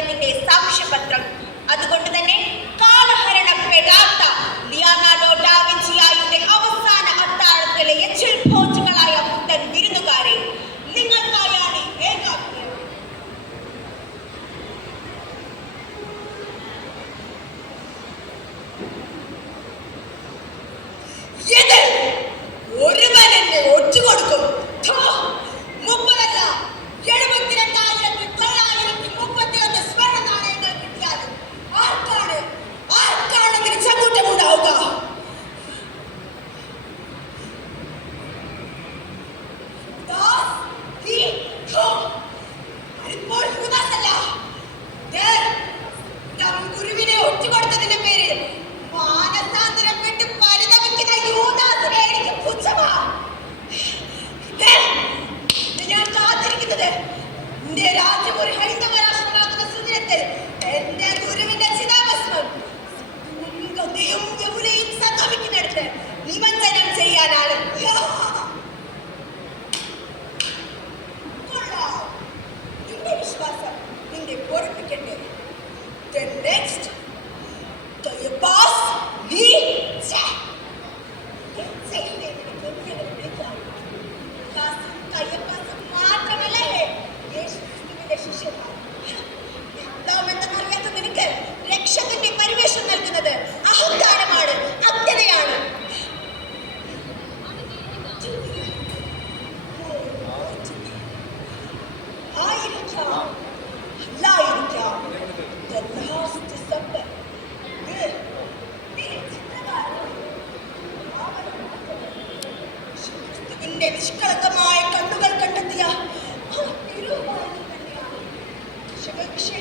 അദ്ദേഹത്തിന്റെ സാക്ഷ്യപത്രം അതുകൊണ്ട് തന്നെ കാലഹരണപ്പെടാത്ത ലിയാനാഡോ ഡാവിഞ്ചിയായുടെ അവസാന അത്താഴത്തിലെ എച്ചിൽ ഭോജുകളായ പുത്തൻ വിരുന്നുകാരെ നിങ്ങൾക്കായാണ് ഏകാഗ്രം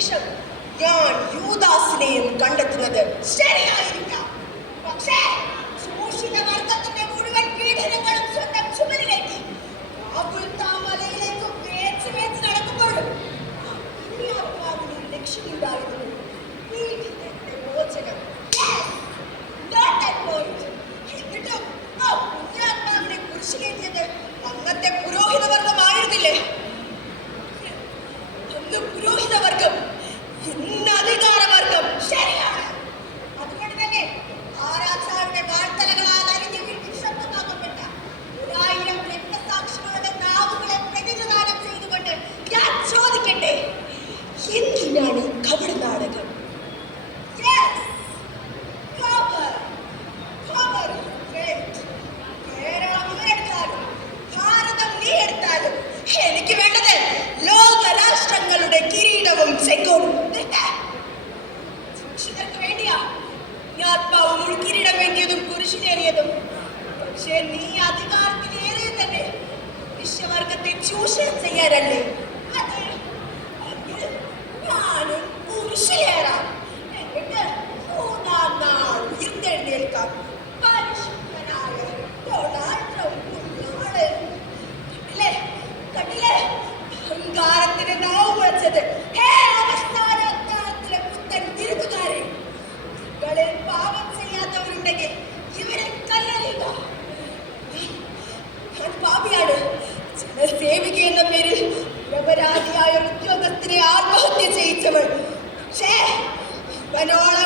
ശേഷം ഞാൻ യൂദാസിനെയും കണ്ടെത്തുന്നത് ശരിയായിരിക്കാം. പക്ഷേ ശോഷിത அதிகார வர்க்கம். சரியா? കുരിശിലേറിയതും പക്ഷേ നീ അധികാരത്തിലേറെ തന്നെ വിശ്വവർഗത്തെ ചൂഷണം ചെയ്യാറല്ലേ ഒരാളെ